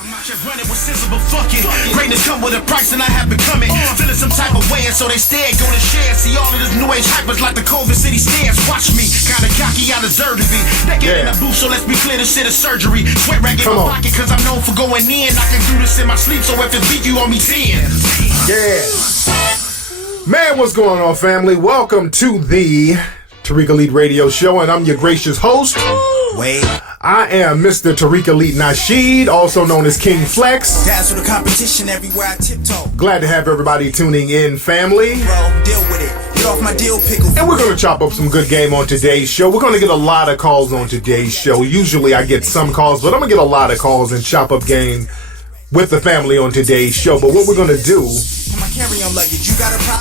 I'm out here running with scissors, but fuck it. Greatness come with a price and I have become it. Feeling some type of way and so they stare, gonna share. See all of this new age hypers like the COVID city stairs. Watch me, kinda cocky, I deserve to be. Naked in the booth, so let's be clear, this shit is surgery. Sweat rag in my pocket cause I'm known for going in. I can do this in my sleep, so if it's beat, you on me 10. Yeah. Man, what's going on, family? Welcome to the Tariq Elite Radio Show, and I'm your gracious host. Wait. I am Mr. Tariq Elite Nasheed, also known as King Flex. Dazzle the competition everywhere I tiptoe. Glad to have everybody tuning in, family. Bro, deal with it. Get off my deal pickle. And we're going to chop up some good game on today's show. We're going to get a lot of calls on today's show. Usually I get some calls, but I'm going to get a lot of calls and chop up game with the family on today's show. But what we're going to do,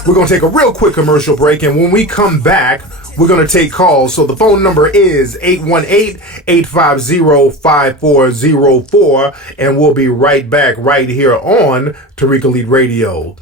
we're going to take a real quick commercial break, and when we come back, we're going to take calls. So the phone number is 818-850-5404, and we'll be right back right here on Tariq Elite Radio.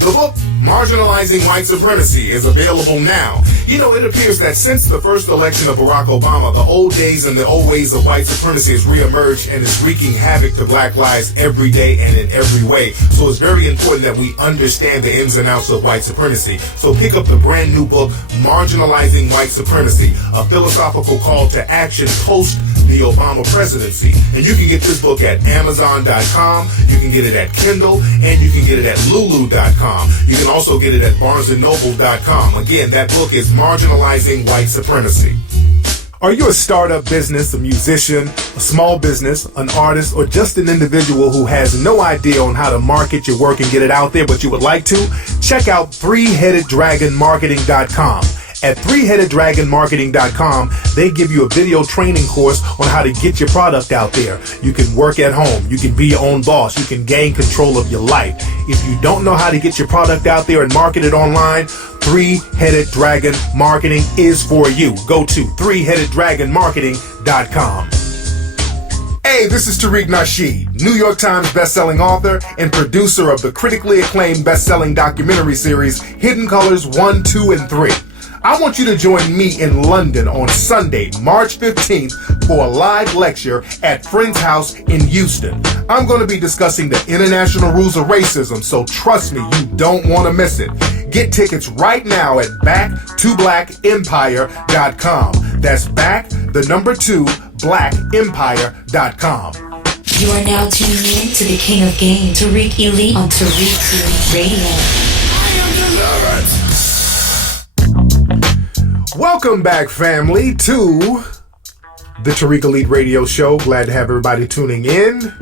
The book, Marginalizing White Supremacy, is available now. You know, it appears that since the first election of Barack Obama, the old days and the old ways of white supremacy has reemerged and is wreaking havoc to black lives every day and in every way. So it's very important that we understand the ins and outs of white supremacy. So pick up the brand new book, Marginalizing White Supremacy, a philosophical call to action post the Obama presidency. And you can get this book at Amazon.com, you can get it at Kindle, and you can get it at Lulu.com. You can also get it at BarnesandNoble.com. Again, that book is Marginalizing White Supremacy. Are you a startup business, a musician, a small business, an artist, or just an individual who has no idea on how to market your work and get it out there, but you would like to? Check out ThreeHeadedDragonMarketing.com. At ThreeHeadedDragonMarketing.com, they give you a video training course on how to get your product out there. You can work at home. You can be your own boss. You can gain control of your life. If you don't know how to get your product out there and market it online, Three-Headed Dragon Marketing is for you. Go to ThreeHeadedDragonMarketing.com. Hey, this is Tariq Nasheed, New York Times bestselling author and producer of the critically acclaimed bestselling documentary series Hidden Colors 1, 2, and 3. I want you to join me in London on Sunday, March 15th for a live lecture at Friend's House in Houston. I'm going to be discussing the international rules of racism, so trust me, you don't want to miss it. Get tickets right now at back2blackempire.com. That's back, the number 2, blackempire.com. You are now tuning in to the King of Game, Tariq Elite on Tariq Elite Radio. I am delivered. Welcome back, family, to the Tariq Elite Radio Show. Glad to have everybody tuning in.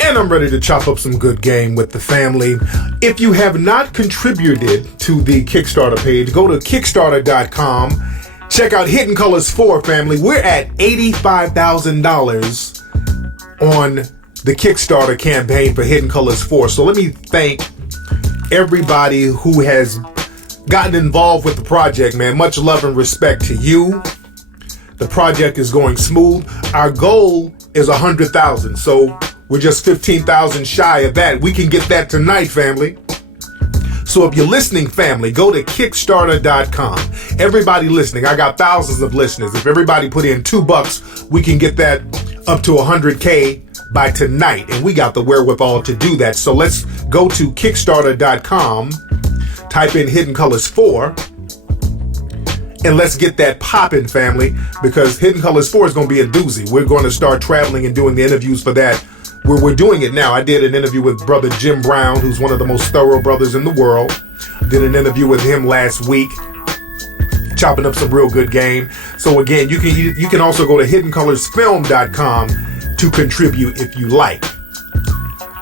And I'm ready to chop up some good game with the family. If you have not contributed to the Kickstarter page, go to Kickstarter.com. Check out Hidden Colors 4, family. We're at $85,000 on the Kickstarter campaign for Hidden Colors 4. So let me thank everybody who has gotten involved with the project, man. Much love and respect to you. The project is going smooth. Our goal is 100,000, so we're just 15,000 shy of that. We can get that tonight, family. So if you're listening, family, go to Kickstarter.com. Everybody listening, I got thousands of listeners. If everybody put in $2, we can get that up to 100K by tonight, and we got the wherewithal to do that. So let's go to Kickstarter.com. Type in Hidden Colors 4, and let's get that popping, family, because Hidden Colors 4 is going to be a doozy. We're going to start traveling and doing the interviews for that. We're doing it now. I did an interview with brother Jim Brown, who's one of the most thorough brothers in the world. Did an interview with him last week, chopping up some real good game. So again, you can also go to HiddenColorsFilm.com to contribute if you like.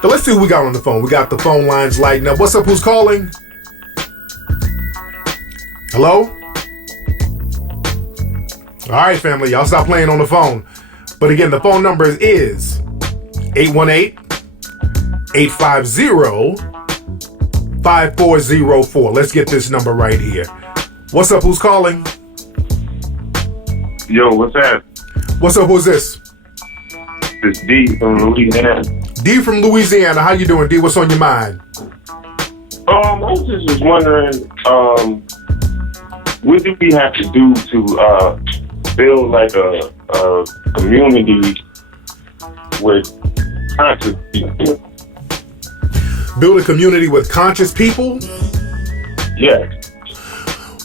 But let's see who we got on the phone. We got the phone lines lighting up. What's up? Who's calling? Hello? All right, family, y'all stop playing on the phone. But again, the phone number is 818-850-5404. Let's get this number right here. What's up? Who's calling? Yo, what's that? What's up? Who's this? It's D from Louisiana. D from Louisiana. How you doing, D? What's on your mind? I was just wondering, what do we have to do to build like a community with conscious people. Build a community with conscious people? Yeah.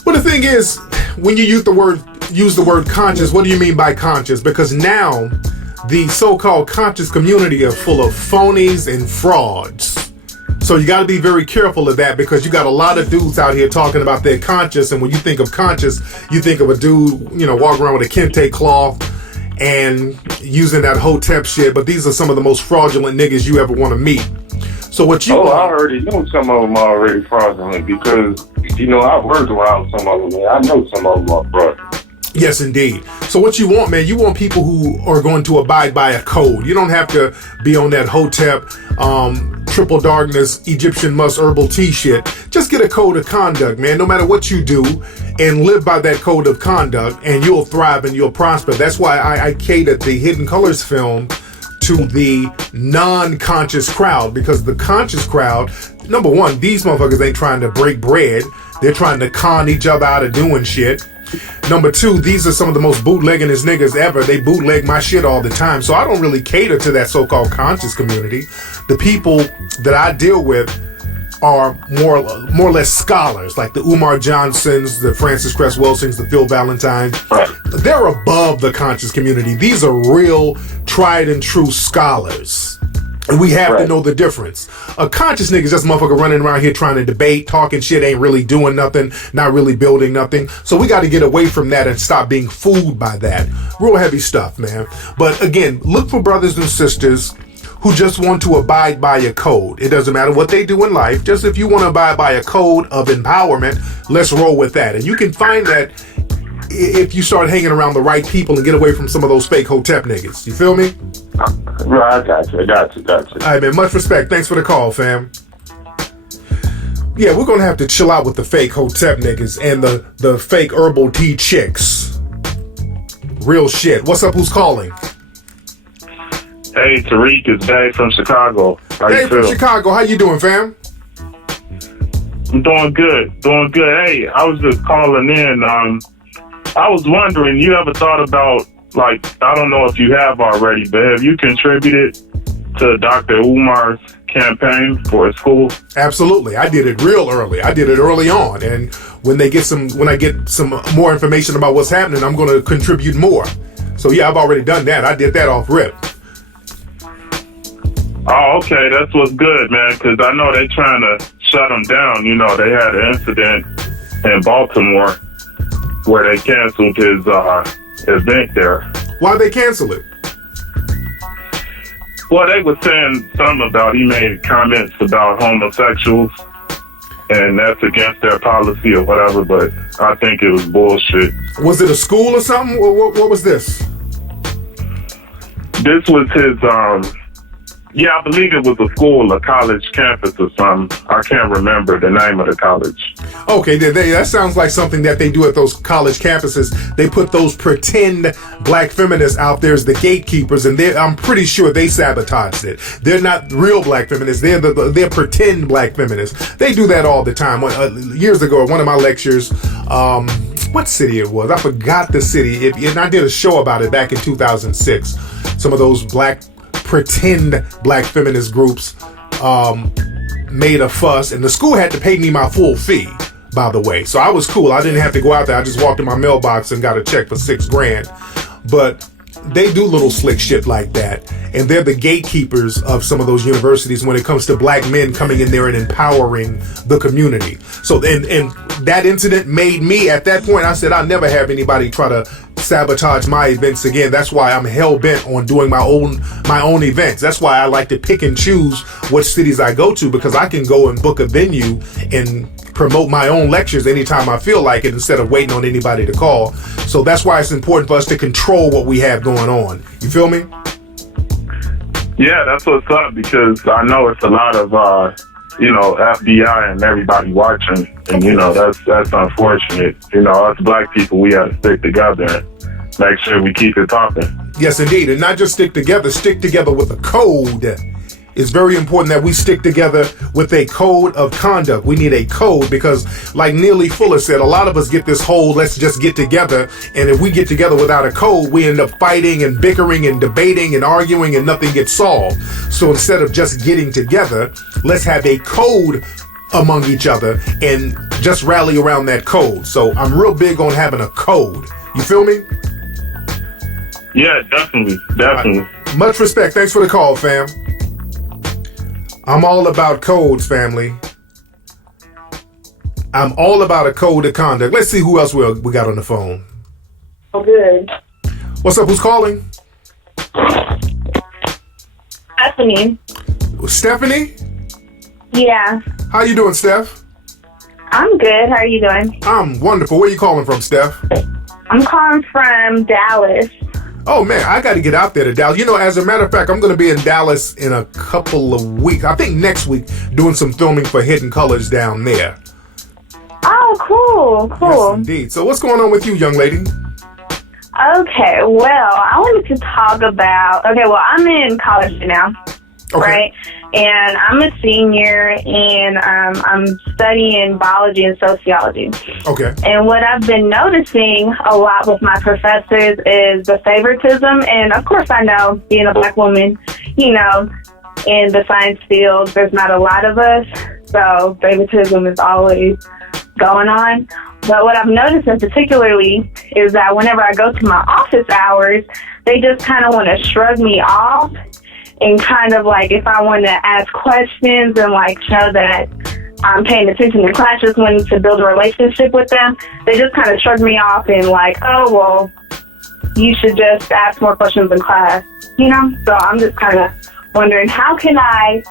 Well, the thing is, when you use the word conscious, what do you mean by conscious? Because now the so-called conscious community are full of phonies and frauds. So you got to be very careful of that, because you got a lot of dudes out here talking about they're conscious, and when you think of conscious, you think of a dude, walking around with a kente cloth and using that hotep shit. But these are some of the most fraudulent niggas you ever want to meet. So what you? I already know some of them already fraudulent, because I've worked around some of them, and I know some of them are fraudulent. Yes, indeed. So what you want, man, you want people who are going to abide by a code. You don't have to be on that hotep, triple darkness, Egyptian musk herbal tea shit. Just get a code of conduct, man, no matter what you do, and live by that code of conduct, and you'll thrive and you'll prosper. That's why I catered the Hidden Colors film to the non-conscious crowd, because the conscious crowd, number one, these motherfuckers ain't trying to break bread. They're trying to con each other out of doing shit. Number two, these are some of the most bootleggingest niggas ever. They bootleg my shit all the time. So I don't really cater to that so-called conscious community. The people that I deal with are more or less scholars, like the Umar Johnsons, the Francis Cress Welsings, the Phil Valentines. They're above the conscious community. These are real, tried and true scholars. And we have to know the difference. A conscious nigga is just a motherfucker running around here trying to debate, talking shit, ain't really doing nothing, not really building nothing. So we got to get away from that and stop being fooled by that. Real heavy stuff, man. But again, look for brothers and sisters who just want to abide by a code. It doesn't matter what they do in life. Just if you want to abide by a code of empowerment, let's roll with that. And you can find that if you start hanging around the right people and get away from some of those fake hotep niggas. You feel me? Right, I got you. All right, man, much respect. Thanks for the call, fam. Yeah, we're gonna have to chill out with the fake hotep niggas and the fake herbal tea chicks. Real shit. What's up? Who's calling? Hey, Tariq, it's Dave from Chicago. How you feel? From Chicago. How you doing, fam? I'm doing good. Hey, I was just calling in. I was wondering, you ever thought about, I don't know if you have already, but have you contributed to Dr. Umar's campaign for his school? Absolutely. I did it real early. I did it early on. And when I get some more information about what's happening, I'm going to contribute more. So yeah, I've already done that. I did that off rip. Oh, okay. That's what's good, man, because I know they're trying to shut him down. They had an incident in Baltimore where they canceled his event there. Why'd they cancel it? Well, they were saying something about he made comments about homosexuals, and that's against their policy or whatever, but I think it was bullshit. Was it a school or something? What was this? This was his, I believe it was a school, a college campus or something. I can't remember the name of the college. Okay, that sounds like something that they do at those college campuses. They put those pretend black feminists out there as the gatekeepers, and I'm pretty sure they sabotaged it. They're not real black feminists. They're pretend black feminists. They do that all the time. Years ago, at one of my lectures, what city it was, I forgot the city, and I did a show about it back in 2006. Some of those pretend black feminist groups made a fuss, and the school had to pay me my full fee, by the way. So I was cool. I didn't have to go out there. I just walked in my mailbox and got a check for $6,000. But they do little slick shit like that, and they're the gatekeepers of some of those universities when it comes to black men coming in there and empowering the community. So and that incident made me, at that point, I said I'll never have anybody try to sabotage my events again. That's why I'm hell-bent on doing my own events. That's why I like to pick and choose what cities I go to, because I can go and book a venue and promote my own lectures anytime I feel like it, instead of waiting on anybody to call. So that's why it's important for us to control what we have going on. You feel me? Yeah, that's what's up, because I know it's a lot of FBI and everybody watching, and that's unfortunate. Us black people, we have to stick together and make sure we keep it popping. Yes, indeed, and not just stick together with a code It's very important that we stick together with a code of conduct. We need a code because, like Neely Fuller said, a lot of us get this whole let's just get together. And if we get together without a code, we end up fighting and bickering and debating and arguing and nothing gets solved. So instead of just getting together, let's have a code among each other and just rally around that code. So I'm real big on having a code. You feel me? Yeah, definitely. Definitely. Much respect. Thanks for the call, fam. I'm all about codes, family. I'm all about a code of conduct. Let's see who else we got on the phone. Oh, good. What's up? Who's calling? Stephanie. Stephanie? Yeah. How you doing, Steph? I'm good. How are you doing? I'm wonderful. Where you calling from, Steph? I'm calling from Dallas. Oh, man, I got to get out there to Dallas. You know, as a matter of fact, I'm going to be in Dallas in a couple of weeks. I think next week, doing some filming for Hidden Colors down there. Oh, cool. Yes, indeed. So what's going on with you, young lady? Okay, well, I wanted to talk about... Okay, well, I'm in college now, right? And I'm a senior, and I'm studying biology and sociology. Okay. And what I've been noticing a lot with my professors is the favoritism. And, of course, I know, being a Black woman, you know, in the science field, there's not a lot of us. So favoritism is always going on. But what I've noticed in particularly is that whenever I go to my office hours, they just kind of want to shrug me off. And kind of like if I want to ask questions and like show that I'm paying attention in class, just wanting to build a relationship with them, they just kind of shrug me off and like, oh, well, you should just ask more questions in class, you know? So I'm just kind of wondering, how can I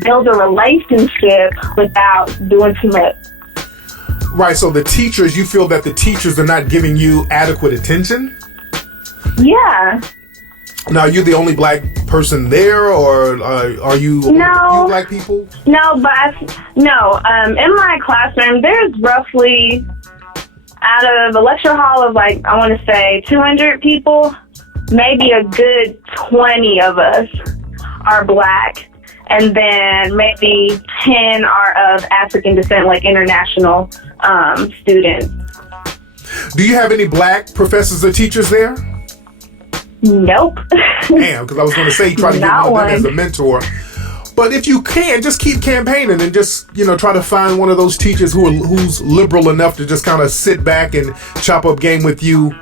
build a relationship without doing too much? Right, so the teachers, you feel that the teachers are not giving you adequate attention? Yeah. Now, are you the only Black person there, or are you No. you Black people? No, but in my classroom, there's roughly, out of a lecture hall of like, I want to say 200 people, maybe a good 20 of us are Black. And then maybe 10 are of African descent, like international students. Do you have any Black professors or teachers there? Nope. Damn, because I was going to say try to get one of them as a mentor. But if you can, just keep campaigning and just, you know, try to find one of those teachers who's liberal enough to just kind of sit back and chop up game with you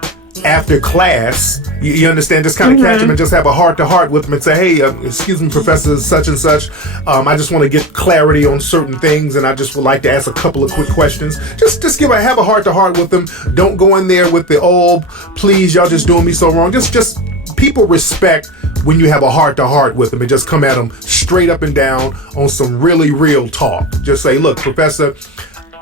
after class. You understand? Just kind of catch them and just have a heart-to-heart with them and say, hey, excuse me, Professor such and such. I just want to get clarity on certain things, and I just would like to ask a couple of quick questions. Just have a heart-to-heart with them. Don't go in there with the, oh, please, y'all just doing me so wrong. Just people respect when you have a heart-to-heart with them and just come at them straight up and down on some really real talk. Just say, look, Professor,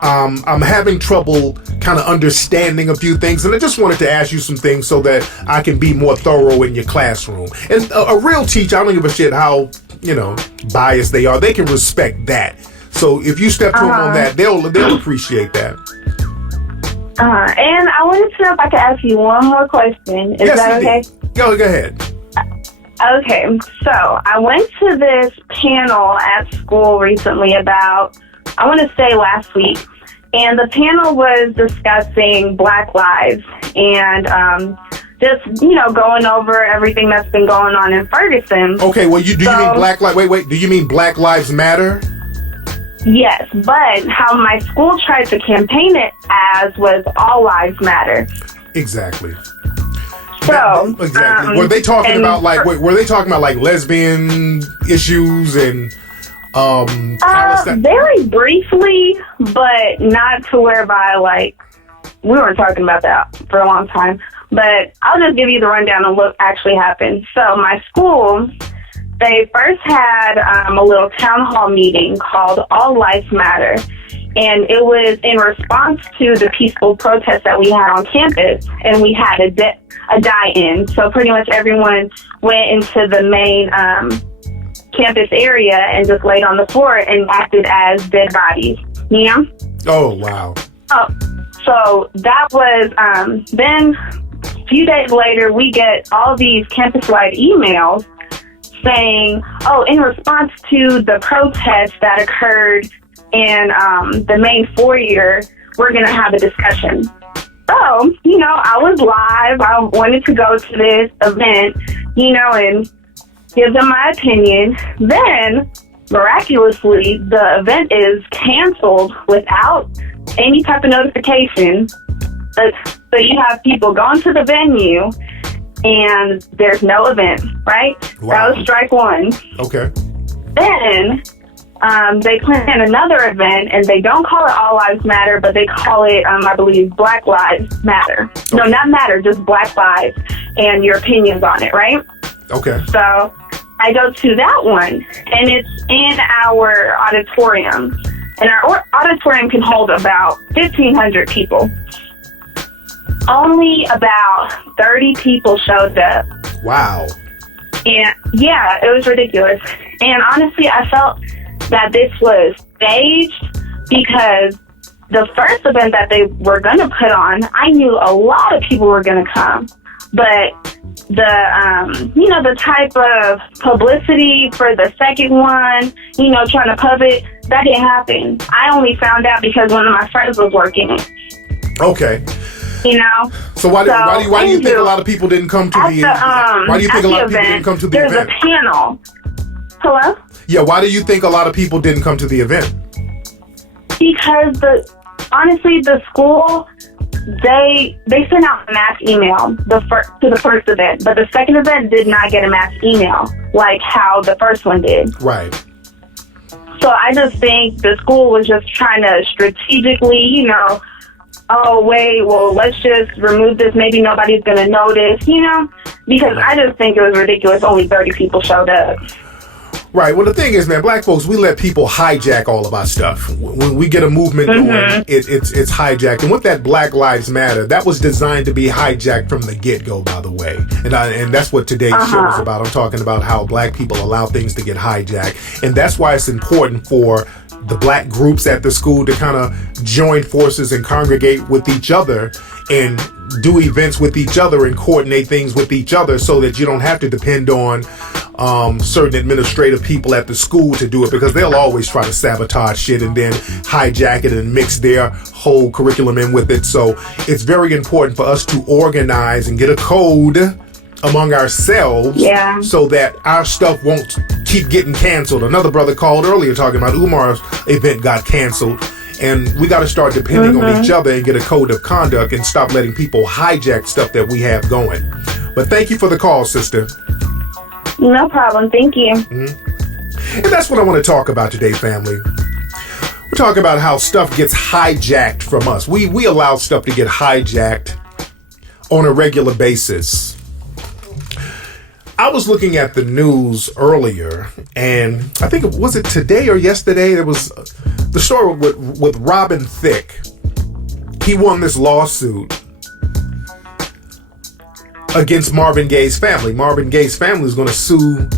I'm having trouble kind of understanding a few things, and I just wanted to ask you some things so that I can be more thorough in your classroom. And a real teacher, I don't give a shit how, you know, biased they are. They can respect that. So if you step to them on that, they'll appreciate that. And I wanted to know if I could ask you one more question. Is that okay? Go ahead. Okay, so I went to this panel at school recently about, I want to say last week, and the panel was discussing Black lives and just, you know, going over everything that's been going on in Ferguson. Okay, well, do you mean Black Lives, wait, do you mean Black Lives Matter? Yes, but how my school tried to campaign it as was All Lives Matter. Exactly. So exactly. Were they talking about were they talking about like lesbian issues and very briefly, but not to whereby like we weren't talking about that for a long time. But I'll just give you the rundown of what actually happened. So my school, they first had a little town hall meeting called All Lives Matter. And it was in response to the peaceful protest that we had on campus, and we had a die-in. So pretty much everyone went into the main campus area and just laid on the floor and acted as dead bodies. You know? Oh, wow. Oh, so that was, then a few days later, we get all these campus-wide emails saying, oh, in response to the protests that occurred in the main foyer, we're going to have a discussion. So, you know, I was live. I wanted to go to this event, you know, and give them my opinion. Then, miraculously, the event is canceled without any type of notification. So you have people going to the venue, and there's no event, right? Wow. That was strike one. Okay. Then they plan another event, and they don't call it All Lives Matter, but they call it, I believe, Black Lives Matter. Okay. No, not Matter, just Black Lives, and your opinions on it, right? Okay. So I go to that one, and it's in our auditorium. And our auditorium can hold about 1,500 people. Only about 30 people showed up. Wow. And yeah, it was ridiculous. And honestly, I felt that this was staged because the first event that they were going to put on, I knew a lot of people were going to come. But the type of publicity for the second one, you know, trying to pub it, that didn't happen. I only found out because one of my friends was working it. Okay. You know. So why do you think a lot of people didn't come to the event? Why do you think a lot of people didn't come to the event? There's a panel. Hello? Yeah, why do you think a lot of people didn't come to the event? Because honestly, the school, they sent out a mass email to the first event, but the second event did not get a mass email like how the first one did. Right. So I just think the school was just trying to strategically, you know, oh, wait, well, let's just remove this. Maybe nobody's going to notice, you know, because I just think it was ridiculous. Only 30 people showed up. Right. Well, the thing is, man, black folks, we let people hijack all of our stuff. When we get a movement going, it's hijacked. And with that Black Lives Matter, that was designed to be hijacked from the get-go, by the way. And that's what today's show is about. I'm talking about how black people allow things to get hijacked. And that's why it's important for the black groups at the school to kind of join forces and congregate with each other and do events with each other and coordinate things with each other so that you don't have to depend on certain administrative people at the school to do it, because they'll always try to sabotage shit and then hijack it and mix their whole curriculum in with it. So it's very important for us to organize and get a code among ourselves so that our stuff won't keep getting canceled. Another brother called earlier talking about Umar's event got canceled, and we got to start depending on each other and get a code of conduct and stop letting people hijack stuff that we have going. But thank you for the call, sister. No problem. Thank you. And that's what I want to talk about today, family. We're talking about how stuff gets hijacked from us. We allow stuff to get hijacked on a regular basis. I was looking at the news earlier, and I think was it today or yesterday? There was the story with Robin Thicke. He won this lawsuit against Marvin Gaye's family. Marvin Gaye's family is going to sue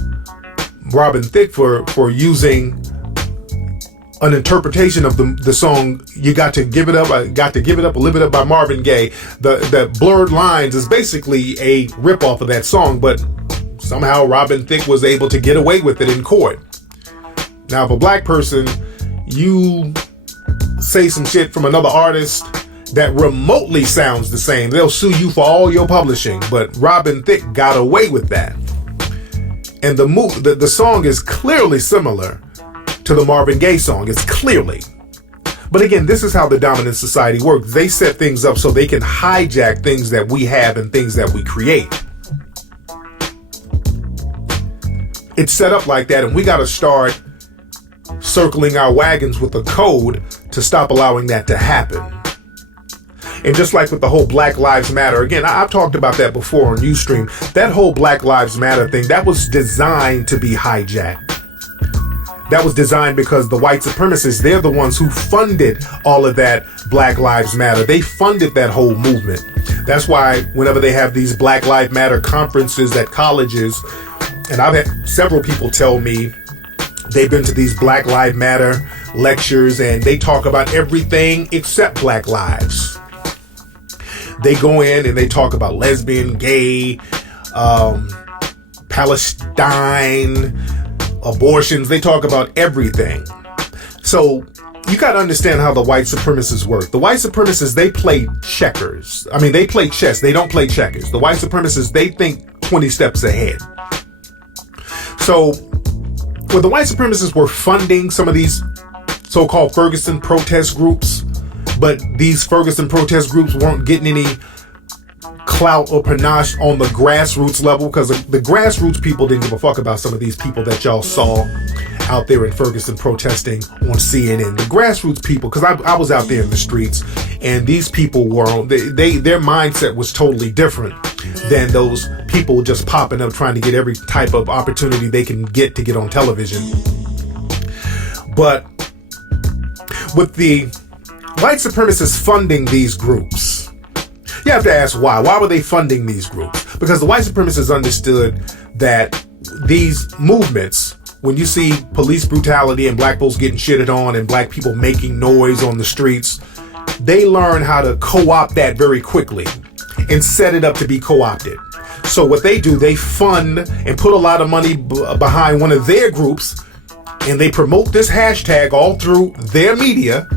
Robin Thicke for using an interpretation of the song "You Got to Give It Up," "I Got to Give It Up," or "Live It Up" by Marvin Gaye. The Blurred Lines is basically a ripoff of that song, but somehow Robin Thicke was able to get away with it in court. Now, if a black person, you say some shit from another artist that remotely sounds the same, they'll sue you for all your publishing. But Robin Thicke got away with that. And the song is clearly similar to the Marvin Gaye song. It's clearly. But again, this is how the dominant society works. They set things up so they can hijack things that we have and things that we create. It's set up like that, and we got to start circling our wagons with a code to stop allowing that to happen. And just like with the whole Black Lives Matter, again, I've talked about that before on Ustream. That whole Black Lives Matter thing, that was designed to be hijacked. That was designed because the white supremacists, they're the ones who funded all of that Black Lives Matter. They funded that whole movement. That's why whenever they have these Black Lives Matter conferences at colleges, and I've had several people tell me they've been to these Black Lives Matter lectures and they talk about everything except Black lives. They go in and they talk about lesbian, gay, Palestine, abortions. They talk about everything. So you got to understand how the white supremacists work. The white supremacists, they play checkers. I mean, they play chess. They don't play checkers. The white supremacists, they think 20 steps ahead. So when the white supremacists were funding some of these so-called Ferguson protest groups, but these Ferguson protest groups weren't getting any clout or panache on the grassroots level, because the grassroots people didn't give a fuck about some of these people that y'all saw out there in Ferguson protesting on CNN. The grassroots people, because I was out there in the streets, and these people were, their mindset was totally different than those people just popping up trying to get every type of opportunity they can get to get on television. But with the white supremacists funding these groups, you have to ask why. Why were they funding these groups? Because the white supremacists understood that these movements, when you see police brutality and black folks getting shitted on and black people making noise on the streets, they learn how to co-opt that very quickly and set it up to be co-opted. So what they do, they fund and put a lot of money behind one of their groups, and they promote this hashtag all through their media.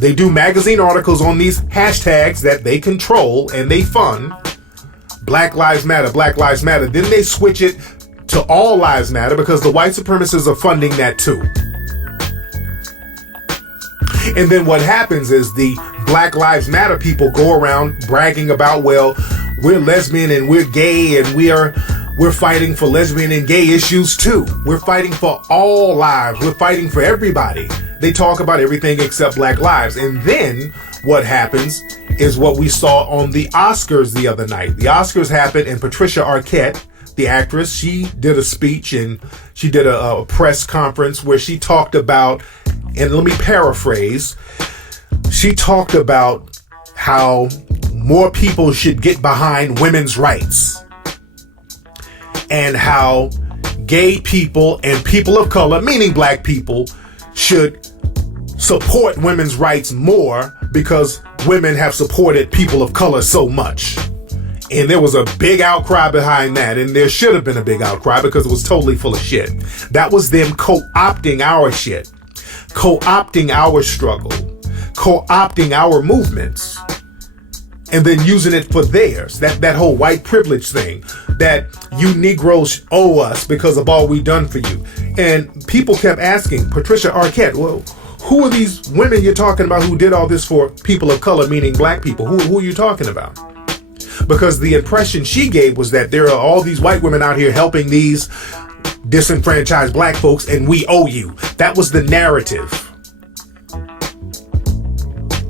They do magazine articles on these hashtags that they control and they fund. Black Lives Matter, Black Lives Matter. Then they switch it to All Lives Matter because the white supremacists are funding that too. And then what happens is the Black Lives Matter people go around bragging about, well, we're lesbian and we're gay and we're fighting for lesbian and gay issues too. We're fighting for all lives. We're fighting for everybody. They talk about everything except black lives. And then what happens is what we saw on the Oscars the other night. The Oscars happened, and Patricia Arquette, the actress, she did a speech and she did a press conference where she talked about, and let me paraphrase, she talked about how more people should get behind women's rights and how gay people and people of color, meaning black people, should support women's rights more because women have supported people of color so much. And there was a big outcry behind that, and there should have been a big outcry because it was totally full of shit. That was them co-opting our shit, co-opting our struggle, co-opting our movements, and then using it for theirs. That whole white privilege thing, that you Negroes owe us because of all we've done for you. And people kept asking Patricia Arquette, well, who are these women you're talking about who did all this for people of color, meaning black people? Who are you talking about? Because the impression she gave was that there are all these white women out here helping these disenfranchised black folks and we owe you. That was the narrative.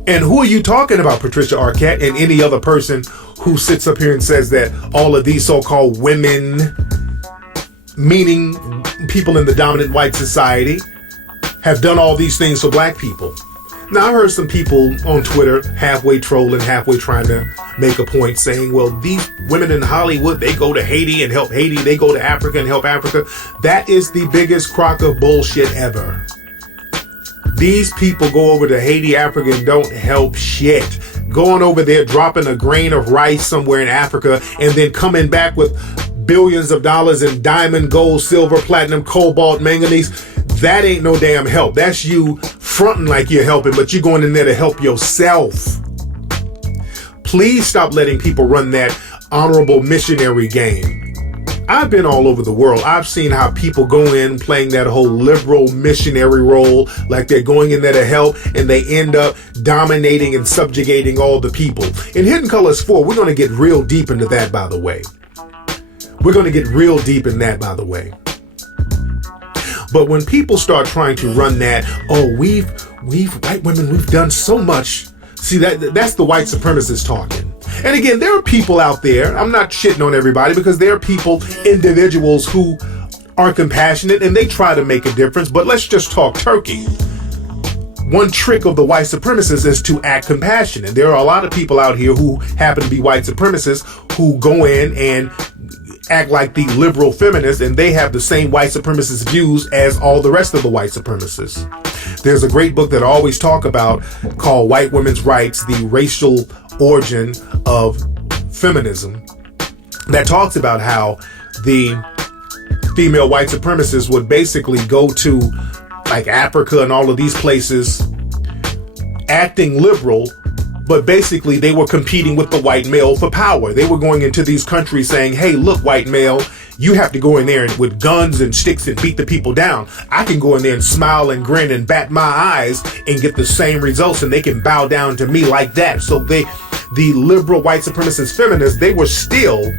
And who are you talking about, Patricia Arquette, and any other person who sits up here and says that all of these so-called women, meaning people in the dominant white society, have done all these things for black people? Now, I heard some people on Twitter halfway trolling, halfway trying to make a point saying, well, these women in Hollywood, they go to Haiti and help Haiti. They go to Africa and help Africa. That is the biggest crock of bullshit ever. These people go over to Haiti, Africa, and don't help shit. Going over there, dropping a grain of rice somewhere in Africa, and then coming back with billions of dollars in diamond, gold, silver, platinum, cobalt, manganese. That ain't no damn help. That's you fronting like you're helping, but you're going in there to help yourself. Please stop letting people run that honorable missionary game. I've been all over the world. I've seen how people go in playing that whole liberal missionary role, like they're going in there to help, and they end up dominating and subjugating all the people. In Hidden Colors 4, we're going to get real deep into that, by the way. We're going to get real deep in that, by the way. But when people start trying to run that, oh, we've white women, we've done so much. See, that's the white supremacists talking. And again, there are people out there, I'm not shitting on everybody, because there are people, individuals who are compassionate and they try to make a difference. But let's just talk turkey. One trick of the white supremacists is to act compassionate. There are a lot of people out here who happen to be white supremacists who go in and act like the liberal feminists, and they have the same white supremacist views as all the rest of the white supremacists. There's a great book that I always talk about called White Women's Rights, the Racial Origin of Feminism, that talks about how the female white supremacists would basically go to like Africa and all of these places acting liberal, but basically they were competing with the white male for power. They were going into these countries saying, hey, look, white male, you have to go in there with guns and sticks and beat the people down. I can go in there and smile and grin and bat my eyes and get the same results, and they can bow down to me like that. So the liberal white supremacist feminists, they were still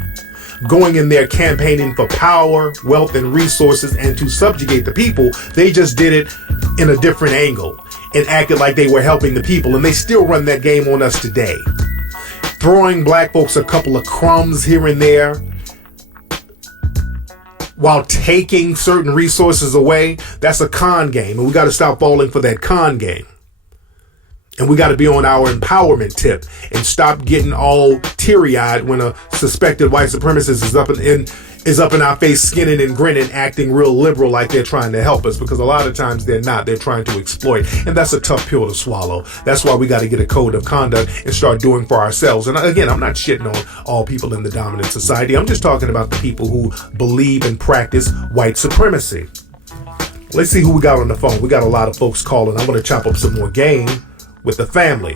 going in there campaigning for power, wealth, and resources and to subjugate the people. They just did it in a different angle and acted like they were helping the people. And they still run that game on us today. Throwing black folks a couple of crumbs here and there while taking certain resources away, that's a con game. And we got to stop falling for that con game. And we got to be on our empowerment tip and stop getting all teary-eyed when a suspected white supremacist is up in our face, skinning and grinning, acting real liberal like they're trying to help us, because a lot of times they're not. They're trying to exploit. And that's a tough pill to swallow. That's why we got to get a code of conduct and start doing for ourselves. And again, I'm not shitting on all people in the dominant society. I'm just talking about the people who believe and practice white supremacy. Let's see who we got on the phone. We got a lot of folks calling. I'm going to chop up some more game with the family.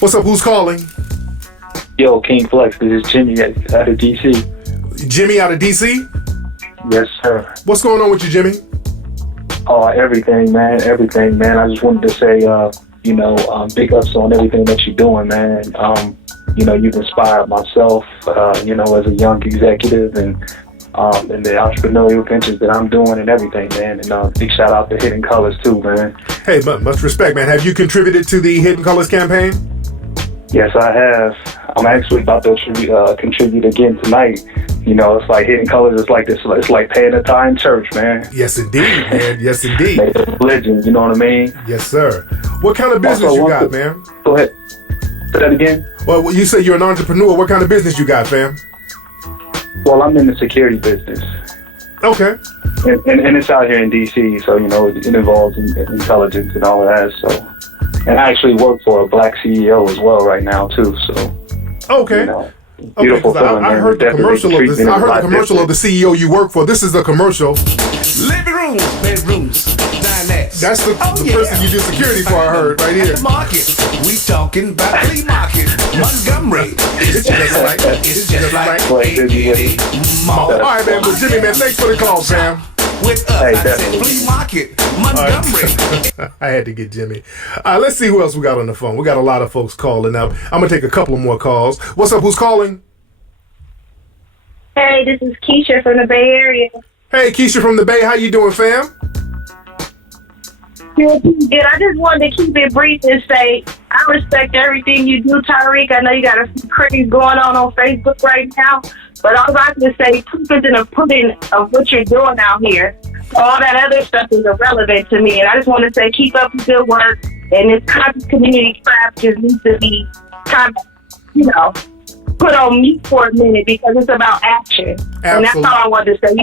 What's up? Who's calling? Yo, King Flex, this is Jimmy out of DC. Jimmy out of DC? Yes, sir. What's going on with you, Jimmy? Everything, man. I just wanted to say, big ups on everything that you're doing, man. You've inspired myself, as a young executive and the entrepreneurial ventures that I'm doing and everything, man. And big shout out to Hidden Colors too, man. Hey, much respect, man. Have you contributed to the Hidden Colors campaign? Yes, I have. I'm actually about to contribute again tonight. It's like Hidden Colors is like this. It's like paying a tithe in church, man. Yes, indeed, man. Yes, indeed. Religion, you know what I mean? Yes, sir. What kind of business you got, man? Go ahead. Say that again. Well, you say you're an entrepreneur. What kind of business you got, fam? Well, I'm in the security business. Okay. And it's out here in D.C., so, it involves intelligence and all of that, so. And I actually work for a black CEO as well right now, too, so. Okay. Beautiful feeling, I heard the commercial of this. I heard the commercial of the CEO you work for. This is the commercial. Living rooms, bedrooms, dinettes. That's the person you do security for, I heard, right here. At the market, we talking about flea market. Montgomery. It's just like All right, man. But Jimmy, man, thanks for the call, Sam. With us, I said flea market, Montgomery. I had to get Jimmy. Let's see who else we got on the phone. We got a lot of folks calling up. I'm going to take a couple more calls. What's up? Who's calling? Hey, this is Keisha from the Bay Area. Hey, Keisha from the Bay. How you doing, fam? Good. I just wanted to keep it brief and say I respect everything you do, Tariq. I know you got a few critics going on Facebook right now, but all I can say, proof is in the pudding of what you're doing out here. All that other stuff is irrelevant to me, and I just want to say keep up the good work, and this conscious community crap just needs to be kind of, put on mute for a minute because it's about action. Absolutely. And that's all I wanted to say.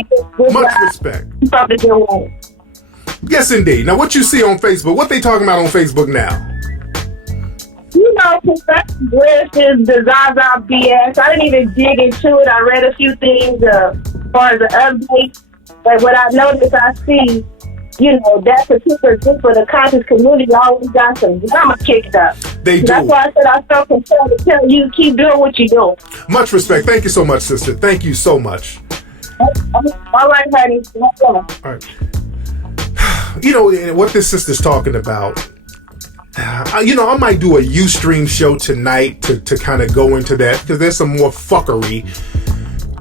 Much respect. Keep up the good work. Yes, indeed. Now, what you see on Facebook, what they talking about on Facebook now? Professor Griff is the Zaza BS. I didn't even dig into it. I read a few things as far as the update. But what I noticed, I see, that particular group of the conscious community always got some drama kicked up. They do. That's why I said I felt compelled to tell you, keep doing what you're doing. Much respect. Thank you so much, sister. Thank you so much. All right, honey. All right. What this sister's talking about, I might do a Ustream show tonight to kind of go into that, because there's some more fuckery,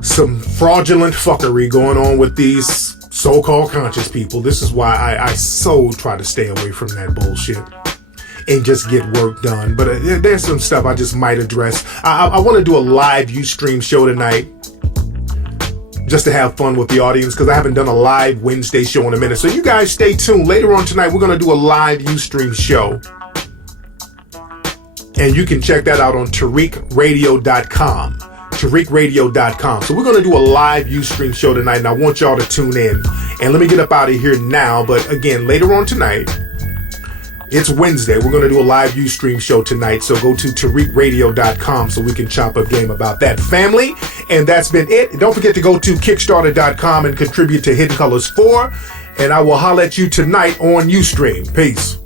some fraudulent fuckery going on with these so-called conscious people. This is why I so try to stay away from that bullshit and just get work done. But there's some stuff I just might address. I want to do a live Ustream show tonight, just to have fun with the audience, because I haven't done a live Wednesday show in a minute. So you guys stay tuned. Later on tonight, we're going to do a live Ustream show. And you can check that out on TariqRadio.com. TariqRadio.com. So we're going to do a live Ustream show tonight, and I want y'all to tune in. And let me get up out of here now. But again, later on tonight, It's Wednesday. We're going to do a live Ustream show tonight, so go to TariqRadio.com so we can chop up game about that, family. And that's been it. Don't forget to go to Kickstarter.com and contribute to Hidden Colors 4. And I will holler at you tonight on Ustream. Peace.